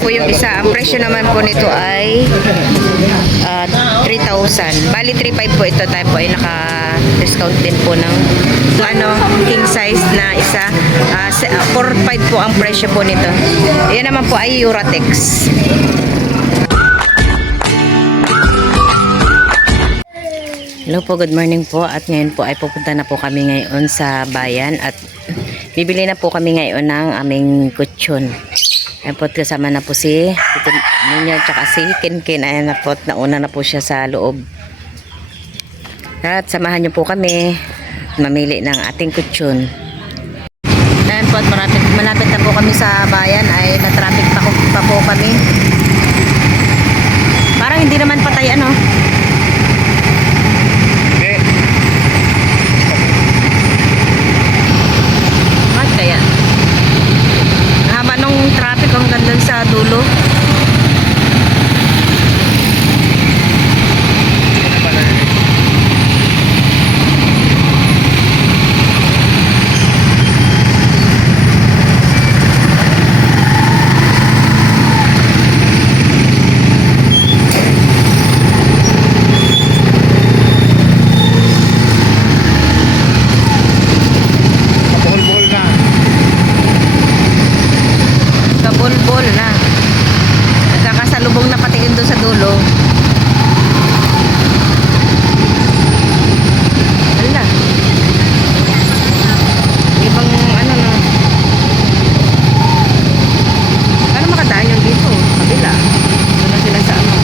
Po yung isa, ang presyo naman po nito ay 3,000. Bali 3,500 po ito, tayo po ay naka-discount din po ng king size na isa. 4,500 po ang presyo po nito. Yan naman po ay Uratex. Hello po, good morning po. At ngayon po ay pupunta na po kami ngayon sa bayan at bibili na po kami ngayon ng aming kutsyon. Ayan po, kasama na po si Ninyo at si Kinkin. Ayan na po, nauna na po siya sa loob. At samahan niyo po kami mamili ng ating kutsyon. Ayan po, at malapit na po kami sa bayan ay na-traffic pa po kami. Parang hindi naman patay ano. Kaya haba nung traffic hanggang dun sa dulo. Kabulbol na. Nagkakasalubong na pati doon sa dulo. Wala. Ibang ano na. Paano makadaan yung dito? Kabila. Doon na sila sa ano.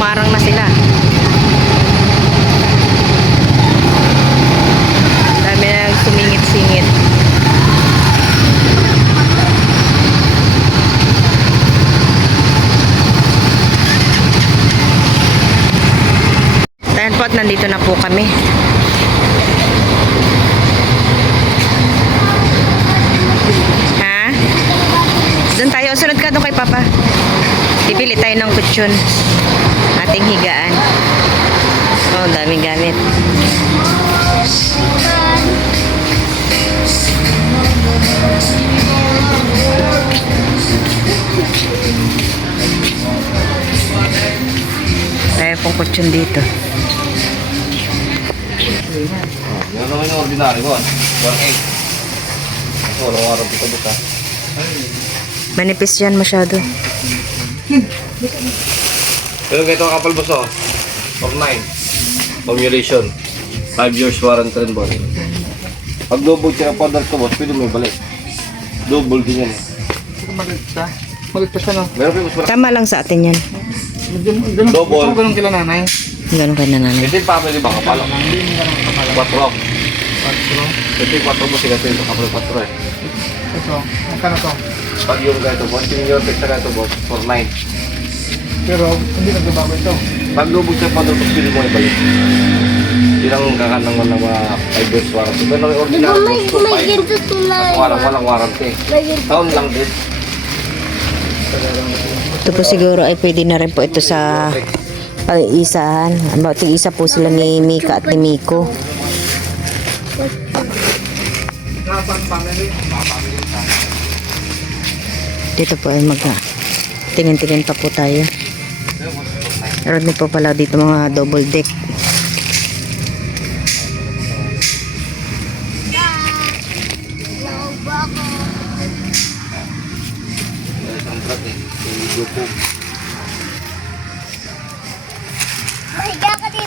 Marang na sila. Dami na sumingit-singit. Ayan po, at nandito na po kami. Ha? Doon tayo. Sunod ka doon kay Papa. Pipili tayo ng kutsyon. Ating higaan. Oh, daming gamit. Tayo pong kutsyon dito. Yan naman yung ordinary ko. 1.8. Walang araw dito buka. Manipis yan masyado. Pero ganito ang kapal boss oh. 4.9. Formulation. 5 years warranty rin boss. Pag double siya ng powder ko boss, pwede mo ibalik. Double din yan eh. Malit pa siya no? Meron kayo mas Tama lang sa atin yan. double. Ganun kila nanay. Ganun kayo nananay. Ito yung family ba kapalo? 4. Ito yung 4 boss. Ito yung kapal 4 eh. Ito, ang kana to. Pag yung ganito boss, yung your text na ganito boss, 4.9. Pero hindi nagbabago ito. Pag double siya powder ko, pwede mo ibalik. Yun ang kakanang ng mga 5 years warranty. Pero may ordinary boss ko 5. Walang warranty. Taon lang din. Ito po siguro ay pwede na rin po ito sa pag-iisahan. Tig-isa po sila ni Mika at ni Miko. Dito po ay tingin-tingin pa po tayo. Meron din po pala dito mga double deck.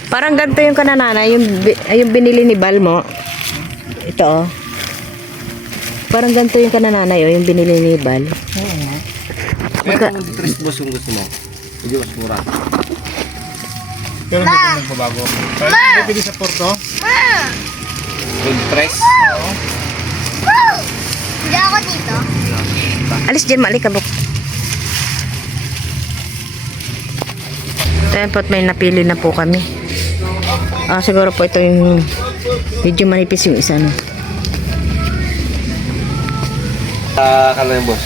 Parang ganito yung kananana, yung binili ni Balmo. Ito oh. Parang ganito yung kananana yung binili ni Bal. Pero kung tres boss yung gusto mo, hindi mas mura. Pero hindi ko nagbabago. Pero hindi pwede sa Porto. Good price? Hindi ako dito. Alis dyan, maalikabok. Ayan po, may napili na po kami. Siguro po ito yung medyo manipis yung isa no. Kala yung boss?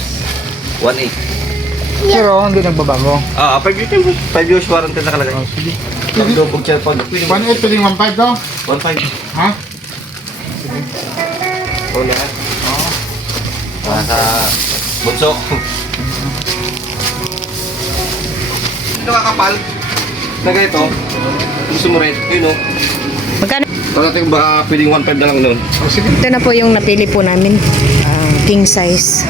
1.8. Pero hindi nagbabago. 5 years warranty na kalagay. Oh, sige. Pag-double chair powder, pwede mo. 1.8 pwedeng 1.5 daw. 1.5. Ha? Oo na. Oo. Para sa bunso. Ito kakapal. Na ganito. Gusto mo rin. Yun o. Magkano? Para natin ba pwedeng 1.5 na lang nun. O sige. Ito na po yung napili po namin. King size.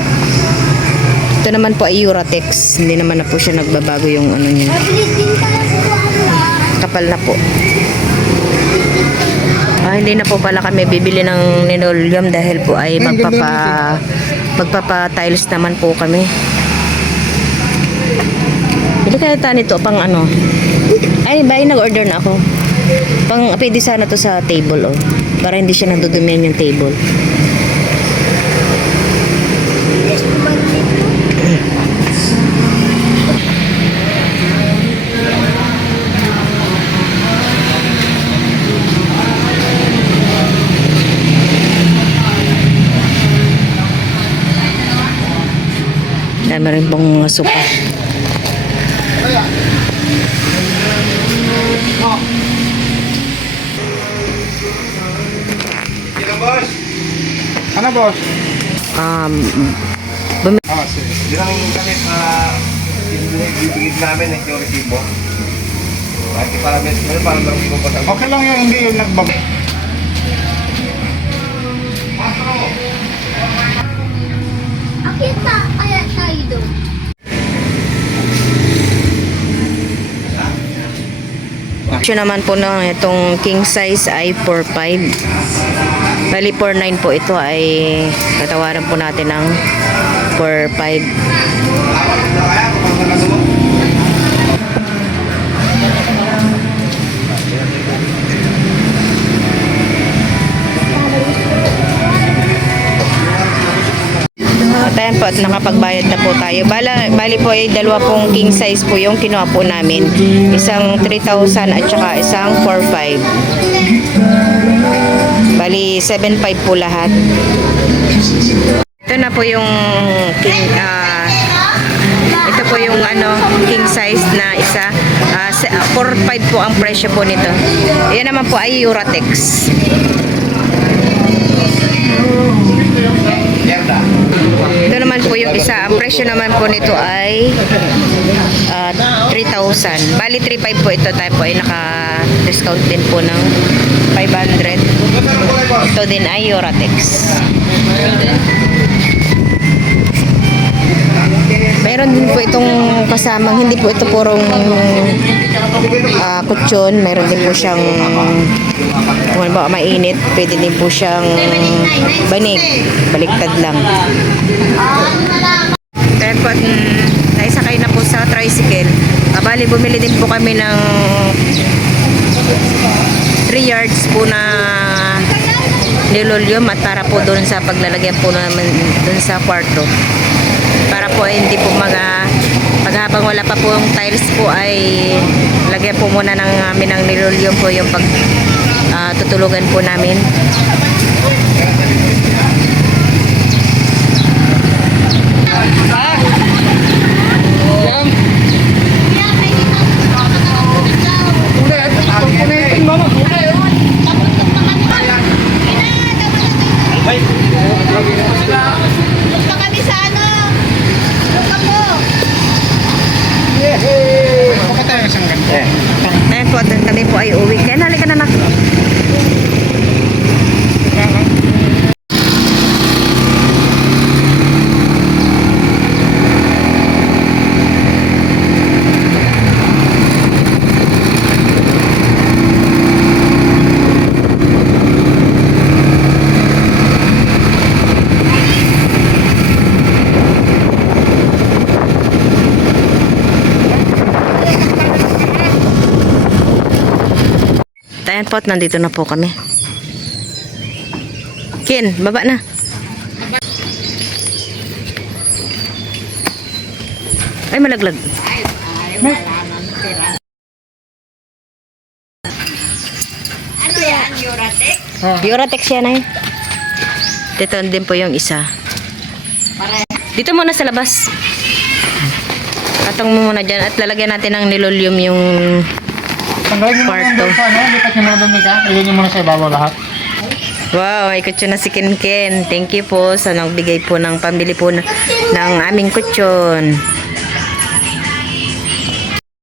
Ito naman po ay Uratex. Hindi naman na po siya nagbabago yung ano niya. Kapal na po. Hindi na po pala kami bibili ng linoleum dahil po ay magpapa-tiles naman po kami. Bili kaya tayo nito pang ano. Ay, nag-order na ako. Pwede sana to sa table, oh. Para hindi siya nadudumihan yung table. Dami rin pong supa. Sino boss? Ano boss? Sige. Yun ang kami sa ibigid namin yung resibo. Bakit para mes mo para lang ko pa. Okay lang yan, hindi yung nagbaba. Akita kaya tayo doon. Ito naman po na itong king size ay 4.5. Bali 4.9 po ito ay tatawaran po natin ng 4.5. At ayan po at nakapagbayad na po tayo. Bali po ay dalawa pong king size po yung kinuha po namin. Isang 3,000 at saka isang 4,500. Bali 7,500 po lahat. Ito na po yung ito po yung king size na isa. 4,500 po ang presyo po nito. Ayan naman po ay Uratex. Ito naman po yung isa. Ang presyo naman po nito ay 3,000. Bali 3,500 po ito. Tayo po ay naka-discount din po ng 500. Ito din ay Uratex. Meron din po itong kasamang, hindi po ito purong kutsyon. Meron din po siyang kung ano ba mainit, pwede din po siyang banig, baliktad lang. Kaya po naisakay na po sa tricycle. Bali bumili din po kami ng 3 yards po na linoleum at para po doon sa paglalagyan po naman doon sa kwarto. Para po hindi po paghabang wala pa po yung tiles po ay lagyan po muna namin ng linoleum po yung tutulugan po namin. Punta kami sa lupa mo. Bakit tayo isang ganito? Ngayon po, kami po ay uwi. Kaya nalika na nak. Ayan po, at nandito na po kami. Ken, baba na. Ay, malaglag. Ano yan? Uratex? Uratex yan ay. Dito din po yung isa. Dito muna sa labas. Katong mo muna dyan at lalagyan natin ng nilolium yung Tanggalin niyo muna yung Kwarto. doon sa ano, lipat niyo muna doon, Mika. Ilagay niyo muna sa ibabaw lahat. Wow, may kutsyon na si Ken. Thank you po sa nagbigay po ng pambili po ng aming kutsyon.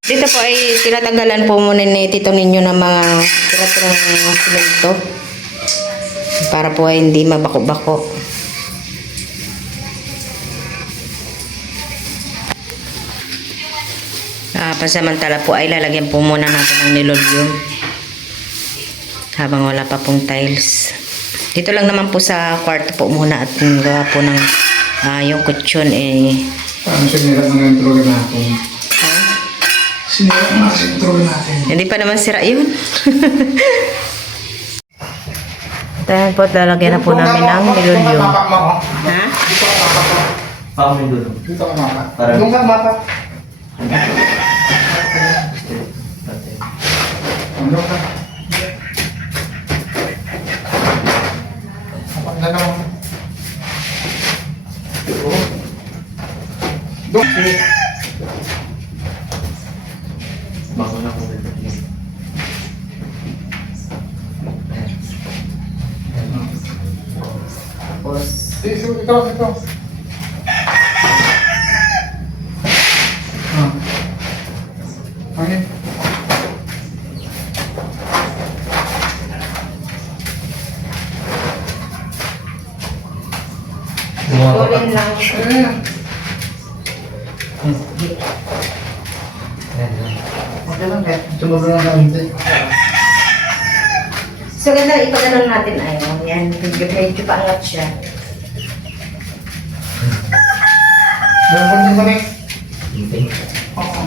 Dito po ay tinatanggalan po muna ni tito ninyo ng mga tira-tirang simento para po ay hindi mabako-bako. Pansamantala po ay lalagyan po muna natin ng nilolium habang wala pa pong tiles. Dito lang naman po sa kwarto po muna at gawa po ng yung kutsyon eh. Parang sinira mo na yung trolley natin. Ha? Sinira mo na yung trolley natin. Hindi pa naman sira yun. Tayo po, lalagyan na po namin ng nilolium. Ha? Dito ka mapa. Doon ka mapa. Doon ka. Mapa na naman. Doon. Tapos, Ito. Okay. gawin lang. Okay lang kaya. Sunod na lang natin. So, ganda, ipaganon natin ayaw. Yan, medyo paangat siya. Meron ko din kami. Oo.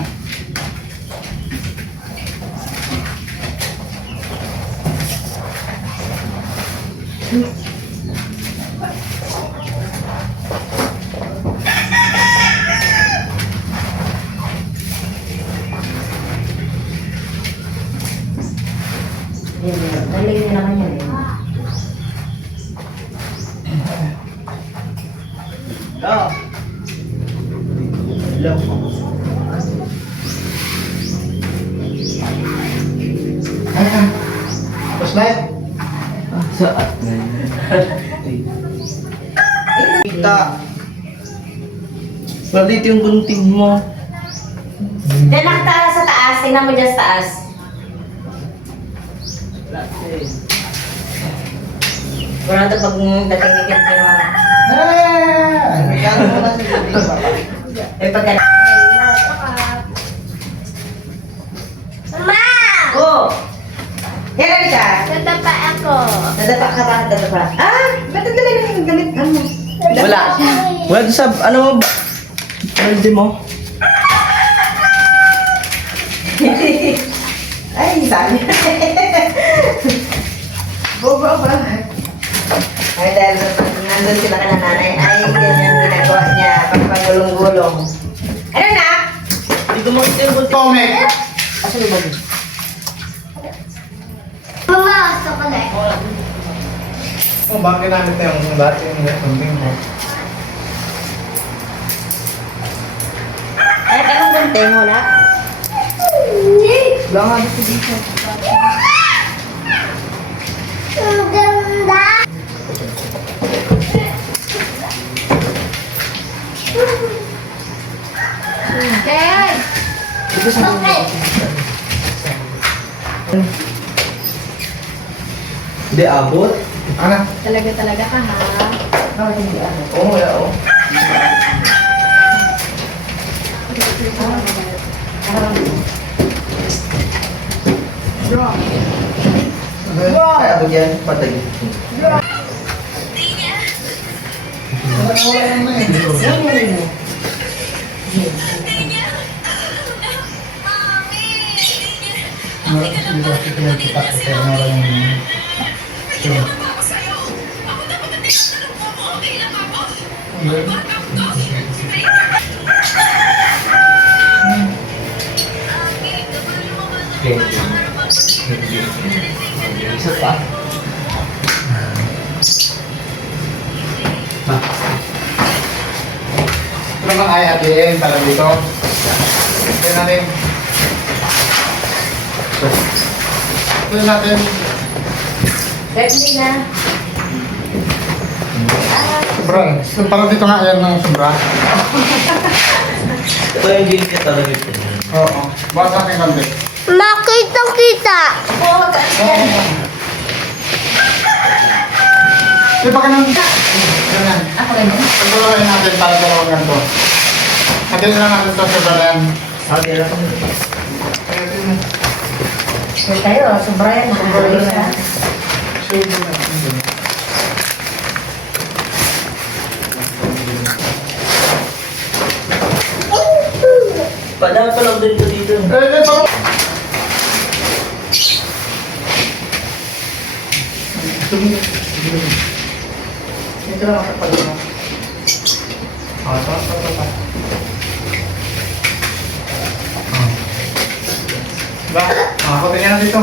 Yan, nalagyan na naman yan eh. Ayan. Tapos na yun. Kita. Wala dito yung gunting mo. Diyan nakataas sa taas. Tingnan mo dyan sa taas. Sigurado pag dating ni Ken na Kaya mo na sa gunting, papa. eh pagka Mama! oh! Kailan ka? Natapa ako. Nadapa ka ba? Nadapa. Ah! Ba't ang dami ng gamit? Ano? Wala. Wala doon sa, ano mo, pwede mo. Ay, sabi. Bobo ba? Ay, dahil nandun sila ka na nanay, ay, yan yung ginagawa niya, pagpagulong-gulong. Ano na? Dito mo ito yung gunting. Tomek! Asan yung bago? Mama, chocolate. Oh, bakit namin ito yung dati yung gunting mo? Ay, anong gunting mo na? Wala nga dito dito. Ang ganda. Dad! Dito sa gunting. Hindi abot. Ano? Talaga ka ha? Oo, wala oh. Ay, abot yan. Patay. Wala lang na eh. Isa pa. Ito naman ay atin talaga dito. Ito natin. Ito natin. Ready na. Sobra. So, parang dito nga yan ng sobra. Ito yung gilid niya talaga ito. Oo. Baka sa akin kanti. Makita-kita. Di ba ka nang... Ganyan. Ako rin. Pagdalawain natin para dalawang ganito. Natin na natin ito sa balayan. Okay lang. Sige tayo, sobra yan. Padahal pa lang din ko dito. Parang... Dito lang ako pala. Ito. Diba? Ako tingnan na dito.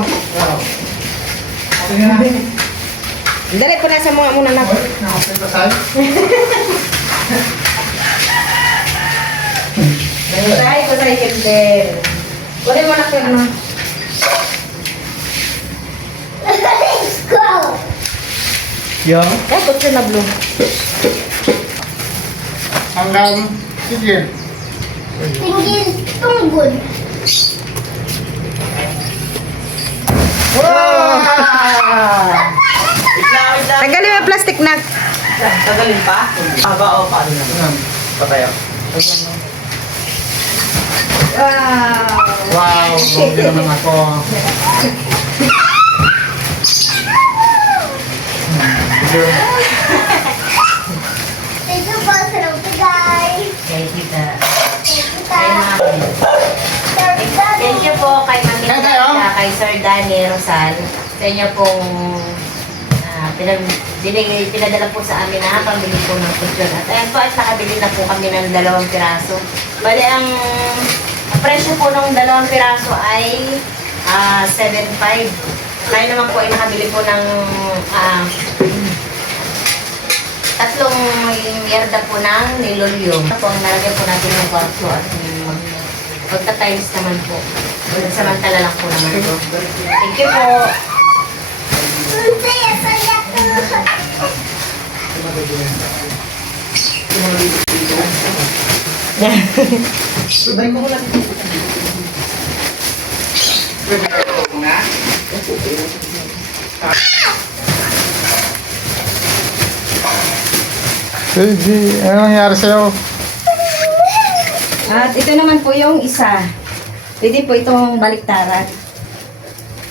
Tingnan natin. Dali po nasa mga muna na. Nakapit sa side. Dali ko sa ikimder. Kunin mo na kayo na. Let's go. Yung? Eh, kutso na blue. Hanggang... Sige. Tingin tunggod. Tanggalin mo yung plastic na. Tagalin pa? Haba o paano na? Ayan. Patay ako. Wow, hindi naman ako. Thank you po sa nagbigay. Thank you, ta. Thank you, Daddy. Thank you po kay Mami Kaya tayo? Tita, kay Sir Danny Rosal. Sa inyo pong pinadala po sa amin na pambili po ng kutsyon. At ayan po, at nakabili na po kami ng 2 piraso. Bali, ang presyo po ng 2 piraso ay 7.5. Tayo naman po ay nakabili po ng 3 yarda po ng nilolyo. Ito ang nalagay po natin ng kwarto at pagka-tiles naman po. Samantala lang po naman ito. Thank you po. Saya Sabay ko muna. Sige, ano nangyari sa'yo? At ito naman po yung isa. Pwede po itong baliktaran.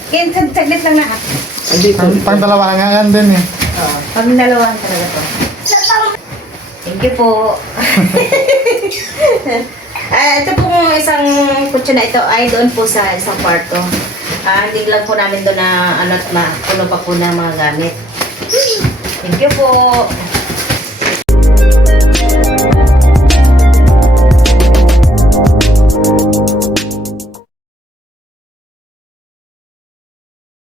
Kaya saglit lang na. Pang dalawa nga yan din eh. Pagdalawan talaga to. Thank you po. Ito pong isang kutso na ito ay doon po sa isang kwarto. Hindi lang po namin doon na puno pa po ng mga gamit. Thank you po.